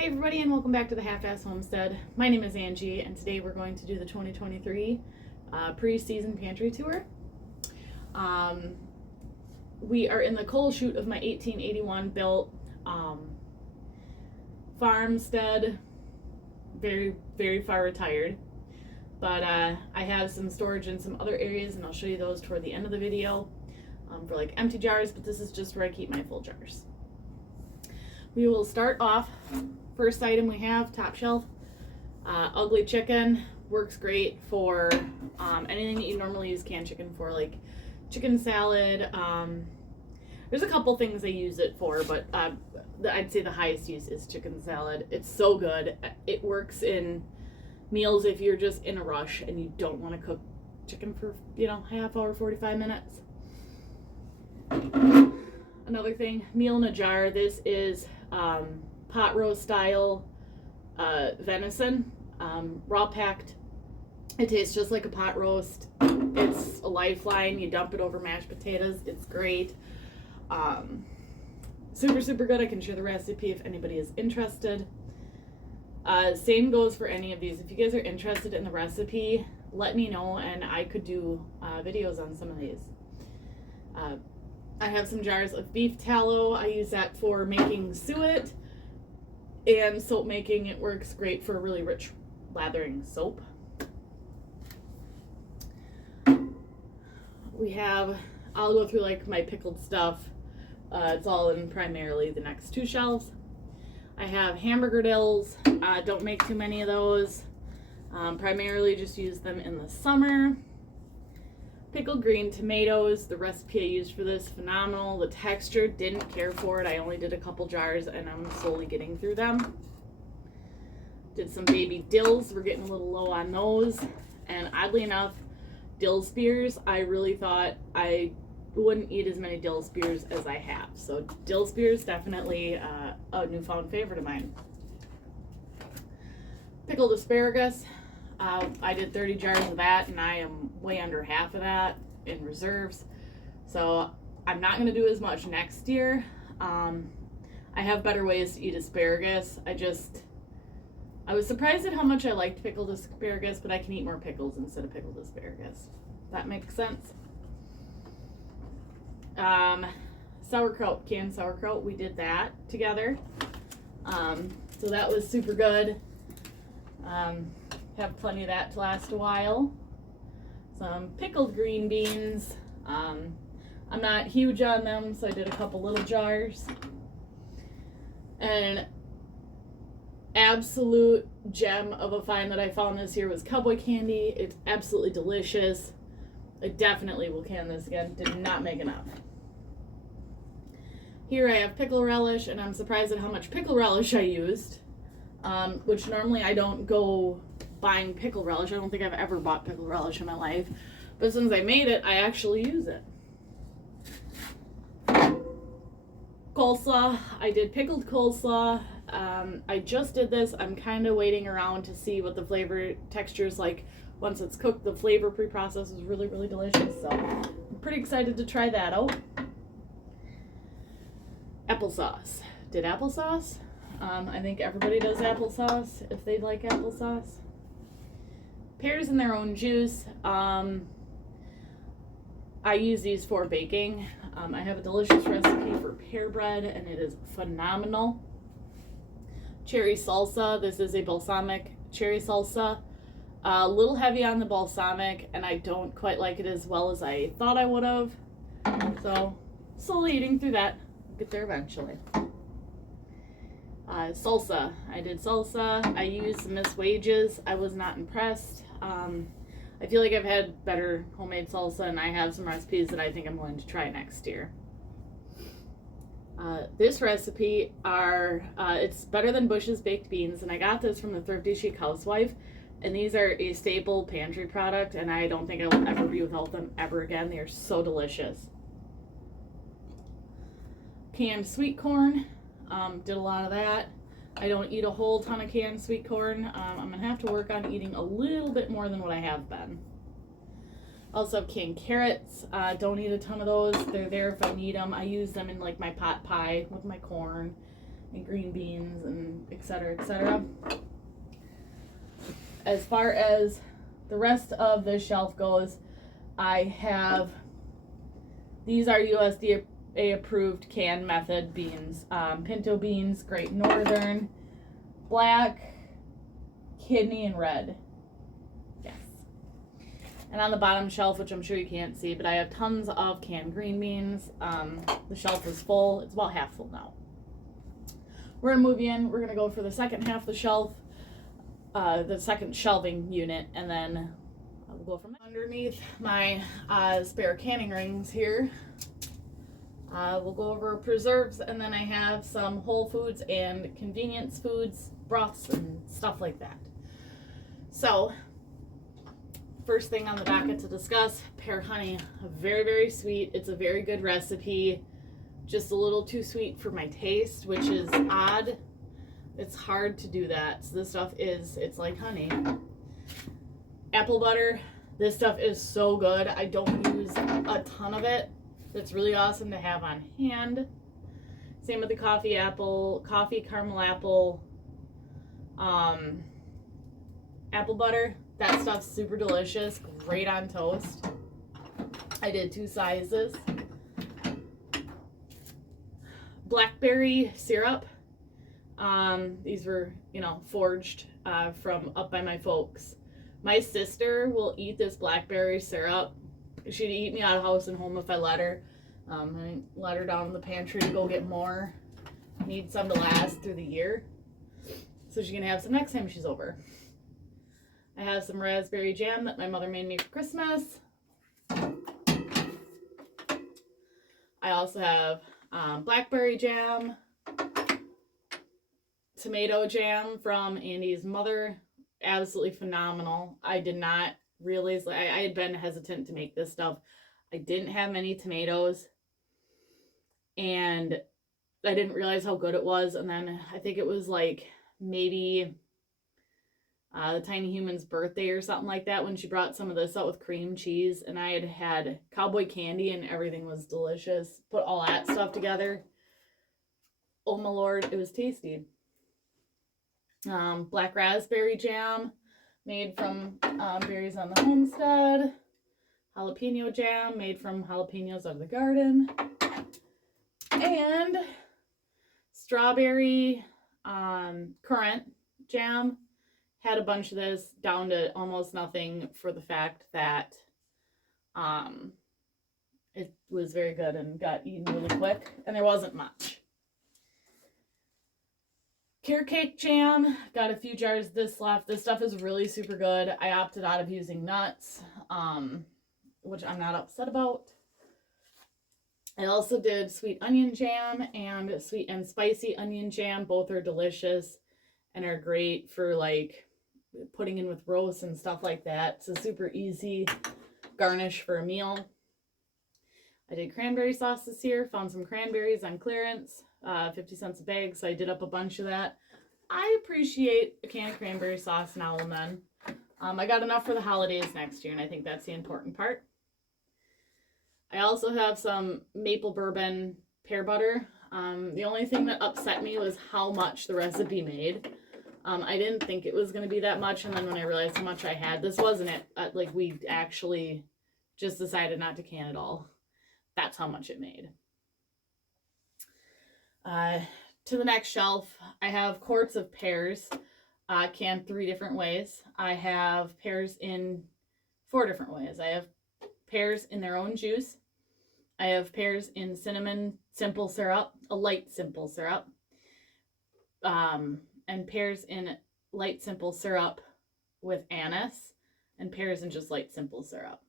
Hi everybody and welcome back to the Half-Ass Homestead. My name is Angie and today we're going to do the 2023 pre-season pantry tour. We are in the coal chute of my 1881 built farmstead, very far retired. But I have some storage in some other areas and I'll show you those toward the end of the video for like empty jars, but this is just where I keep my full jars. We will start off. First item we have, top shelf, ugly chicken. Works great for anything that you normally use canned chicken for, like chicken salad. There's a couple things I use it for, but I'd say the highest use is chicken salad. It's so good. It works in meals if you're just in a rush and you don't want to cook chicken for, half hour, 45 minutes. Another thing, meal in a jar. This is pot roast style venison, raw packed. It tastes just like a pot roast. It's a lifeline. You dump it over mashed potatoes. It's great. Super good. I can share the recipe if anybody is interested. Same goes for any of these. If you guys are interested in the recipe, let me know and I could do videos on some of these. I have some jars of beef tallow. I use that for making suet and soap making. It works great for a really rich lathering soap. I'll go through like my pickled stuff. It's all in primarily the next two shelves. I have hamburger dills. Don't make too many of those. Primarily just use them in the summer. Pickled green tomatoes. The recipe I used for this, phenomenal. The texture, didn't care for it. I only did a couple jars and I'm slowly getting through them. Did some baby dills. We're getting a little low on those. And oddly enough, dill spears, I really thought I wouldn't eat as many dill spears as I have. So dill spears, definitely a newfound favorite of mine. Pickled asparagus. I did 30 jars of that and I am way under half of that in reserves. So I'm not going to do as much next year. I have better ways to eat asparagus. I was surprised at how much I liked pickled asparagus, but I can eat more pickles instead of pickled asparagus. That makes sense. Sauerkraut, canned sauerkraut, we did that together. So that was super good. Have plenty of that to last a while. Some pickled green beans. I'm not huge on them, so I did a couple little jars. And absolute gem of a find that I found this year was cowboy candy. It's absolutely delicious. I definitely will can this again. Did not make enough. Here I have pickle relish, and I'm surprised at how much pickle relish I used, which normally I don't go buying pickle relish. I don't think I've ever bought pickle relish in my life, but since I made it, I actually use it. Coleslaw, I did pickled coleslaw. I just did this. I'm kind of waiting around to see what the flavor texture is like once it's cooked. The flavor pre-process is really delicious, so I'm pretty excited to try that out. Applesauce. Did applesauce. I think everybody does applesauce if they like applesauce. Pears in their own juice. I use these for baking. I have a delicious recipe for pear bread and it is phenomenal. Cherry salsa. This is a balsamic cherry salsa. A little heavy on the balsamic and I don't quite like it as well as I thought I would have. So slowly eating through that. I'll get there eventually. Salsa. I did salsa. I used Miss Wages. I was not impressed. I feel like I've had better homemade salsa and I have some recipes that I think I'm going to try next year. This recipe it's better than Bush's baked beans, and I got this from the Thrifty Chic Housewife, and these are a staple pantry product and I don't think I will ever be without them ever again. They are so delicious. Canned sweet corn. Did a lot of that. I don't eat a whole ton of canned sweet corn. I'm going to have to work on eating a little bit more than what I have been. Also have canned carrots. Don't eat a ton of those. They're there if I need them. I use them in like my pot pie with my corn and green beans and etc., etc. As far as the rest of the shelf goes, I have, these are USDA approved canned method beans. Pinto beans, Great Northern, black, kidney, and red. Yes. And on the bottom shelf, which I'm sure you can't see, but I have tons of canned green beans. The shelf is full. It's about half full now. We're gonna move in. We're gonna go for the second half of the shelf, the second shelving unit, and then we'll go from there. Underneath my spare canning rings here, we'll go over preserves, and then I have some whole foods and convenience foods, broths, and stuff like that. So, first thing on the docket to discuss, pear honey. Very, very sweet. It's a very good recipe. Just a little too sweet for my taste, which is odd. It's hard to do that. So this stuff it's like honey. Apple butter. This stuff is so good. I don't use a ton of it. It's really awesome to have on hand. Same with the coffee caramel apple, apple butter. That stuff's super delicious. Great on toast. I did 2 sizes. Blackberry syrup. These were, forged from up by my folks. My sister will eat this blackberry syrup. She'd eat me out of house and home if I let her. I let her down in the pantry to go get more. Need some to last through the year. So she can have some next time she's over. I have some raspberry jam that my mother made me for Christmas. I also have blackberry jam, tomato jam from Andy's mother. Absolutely phenomenal. I did not realize, I had been hesitant to make this stuff. I didn't have many tomatoes, and I didn't realize how good it was. And then I think it was like maybe the Tiny Human's birthday or something like that when she brought some of this out with cream cheese, and I had cowboy candy and everything was delicious. Put all that stuff together. Oh my lord, it was tasty. Black raspberry jam made from berries on the Homestead. Jalapeno jam made from jalapenos out of the garden. And strawberry currant jam. Had a bunch of this, down to almost nothing for the fact that it was very good and got eaten really quick, and there wasn't much. Carrot cake jam, got a few jars of this left. This stuff is really super good. I opted out of using nuts, which I'm not upset about. I also did sweet onion jam and sweet and spicy onion jam. Both are delicious and are great for like putting in with roast and stuff like that. It's a super easy garnish for a meal. I did cranberry sauce this year. Found some cranberries on clearance, 50 cents a bag, so I did up a bunch of that. I appreciate a can of cranberry sauce now and then. I got enough for the holidays next year, and I think that's the important part. I also have some maple bourbon pear butter. The only thing that upset me was how much the recipe made. I didn't think it was going to be that much, and then when I realized how much I had, this wasn't it. Like, we actually just decided not to can it all. That's how much it made. To the next shelf, I have quarts of pears, canned 3 different ways. I have pears in 4 different ways. I have pears in their own juice. I have pears in cinnamon simple syrup, a light simple syrup, and pears in light simple syrup with anise, and pears in just light simple syrup.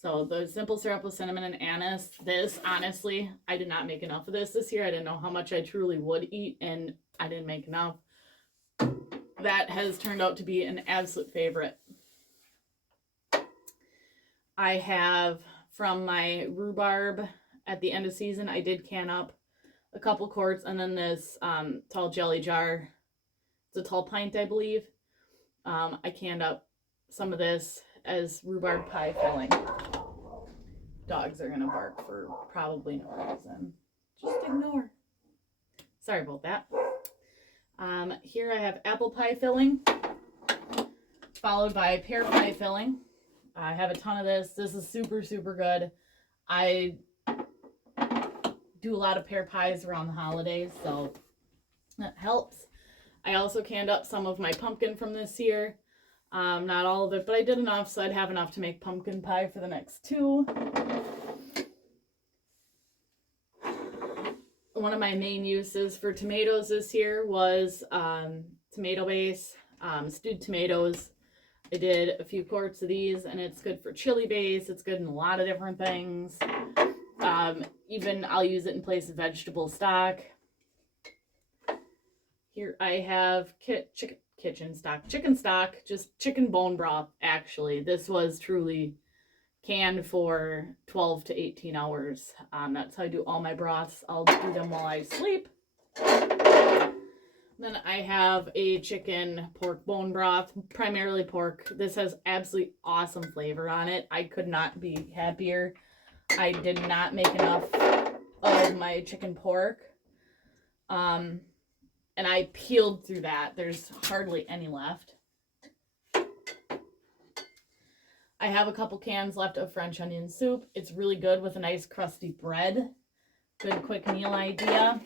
So the simple syrup with cinnamon and anise, this, honestly, I did not make enough of this year. I didn't know how much I truly would eat, and I didn't make enough. That has turned out to be an absolute favorite. I have, from my rhubarb at the end of season, I did can up a couple quarts, and then this tall jelly jar. It's a tall pint, I believe. I canned up some of this as rhubarb pie filling. Dogs are gonna bark for probably no reason. Just ignore. Sorry about that. Here I have apple pie filling, followed by pear pie filling. I have a ton of this. This is super, super good. I do a lot of pear pies around the holidays, so that helps. I also canned up some of my pumpkin from this year. Not all of it, but I did enough, so I'd have enough to make pumpkin pie for the next 2. One of my main uses for tomatoes this year was tomato base, stewed tomatoes. I did a few quarts of these, and it's good for chili base. It's good in a lot of different things. Even I'll use it in place of vegetable stock. Here I have chicken stock, just chicken bone broth, actually. This was truly canned for 12 to 18 hours. That's how I do all my broths. I'll do them while I sleep. Then I have a chicken pork bone broth, primarily pork. This has absolutely awesome flavor on it. I could not be happier. I did not make enough of my chicken pork. And I peeled through that. There's hardly any left. I have a couple cans left of French onion soup. It's really good with a nice crusty bread. Good quick meal idea.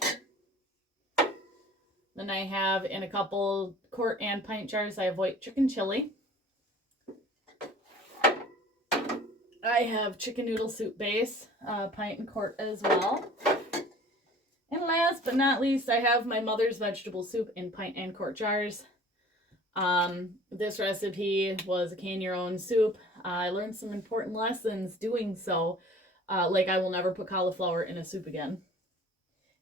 Then I have in a couple quart and pint jars, I have white chicken chili. I have chicken noodle soup base, pint and quart as well. And last but not least, I have my mother's vegetable soup in pint and quart jars. This recipe was a can your own soup. I learned some important lessons doing so. Like I will never put cauliflower in a soup again.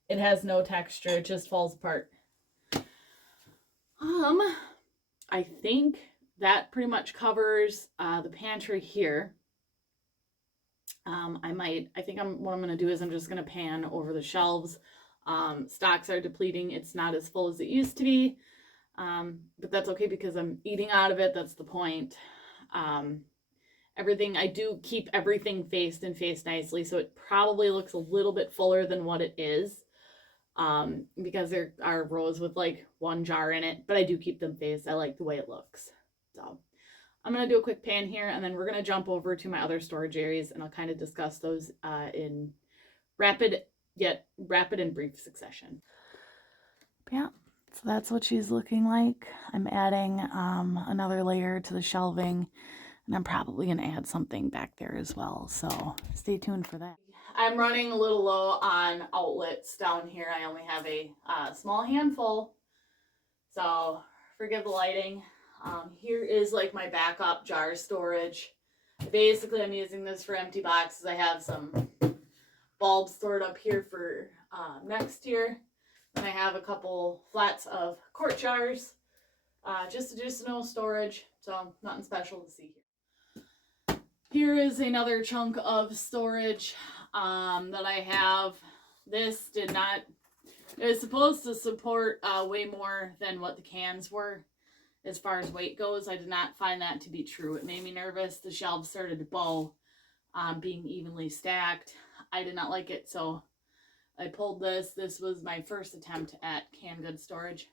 It has no texture, it just falls apart. I think that pretty much covers the pantry here. What I'm gonna do is I'm just gonna pan over the shelves. Stocks are depleting. It's not as full as it used to be. But that's okay because I'm eating out of it. That's the point. I do keep everything faced nicely, so it probably looks a little bit fuller than what it is. Because there are rows with like 1 jar in it, but I do keep them faced. I like the way it looks. So I'm going to do a quick pan here, and then we're going to jump over to my other storage areas, and I'll kind of discuss those in rapid and brief succession. Yeah, so that's what she's looking like. I'm adding another layer to the shelving, and I'm probably going to add something back there as well, so stay tuned for that. I'm running a little low on outlets down here. I only have a small handful, so forgive the lighting. Here is like my backup jar storage. Basically, I'm using this for empty boxes. I have some bulbs stored up here for next year. Then I have a couple flats of quart jars, just additional storage, so nothing special to see here. Here is another chunk of storage that I have. This it was supposed to support way more than what the cans were as far as weight goes. I did not find that to be true. It made me nervous. The shelves started to bow, being evenly stacked. I did not like it, so I pulled this. This was my first attempt at canned goods storage.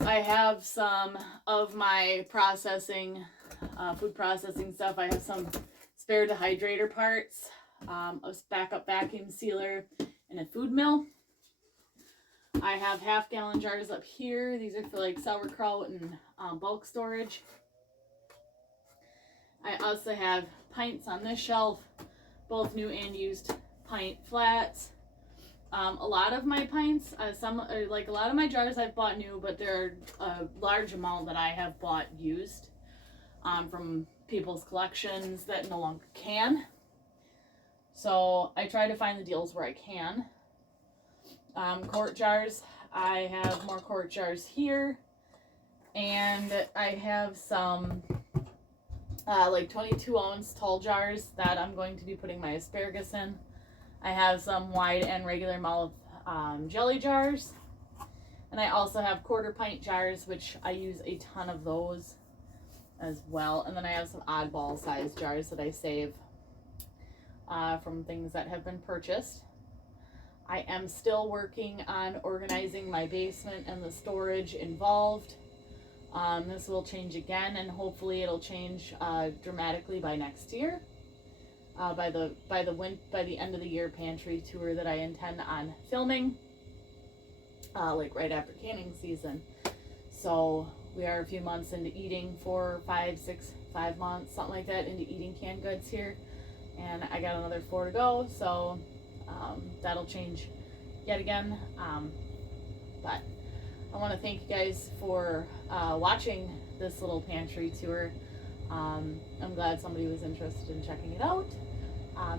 I have some of my food processing stuff. I have some spare dehydrator parts, a backup vacuum sealer, and a food mill. I have half-gallon jars up here. These are for like sauerkraut and bulk storage. I also have pints on this shelf, both new and used pint flats. A lot of my pints, a lot of my jars I've bought new, but there are a large amount that I have bought used from people's collections that no longer can. So I try to find the deals where I can. Quart jars, I have more quart jars here, and I have some like 22-ounce tall jars that I'm going to be putting my asparagus in. I have some wide and regular mouth jelly jars, and I also have 1/4 pint jars, which I use a ton of those as well. And then I have some oddball sized jars that I save from things that have been purchased. I am still working on organizing my basement and the storage involved. This will change again, and hopefully it'll change dramatically by next year. By the end of the year pantry tour that I intend on filming, like right after canning season. So we are a few months into eating, 5 months, something like that, into eating canned goods here, and I got another 4 to go. So that'll change yet again. But I want to thank you guys for watching this little pantry tour. I'm glad somebody was interested in checking it out.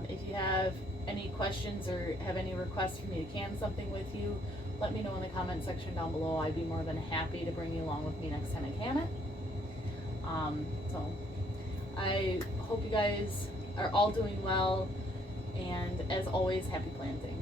If you have any questions or have any requests for me to can something with you, let me know in the comment section down below. I'd be more than happy to bring you along with me next time I can it. So I hope you guys are all doing well, and as always, happy planting.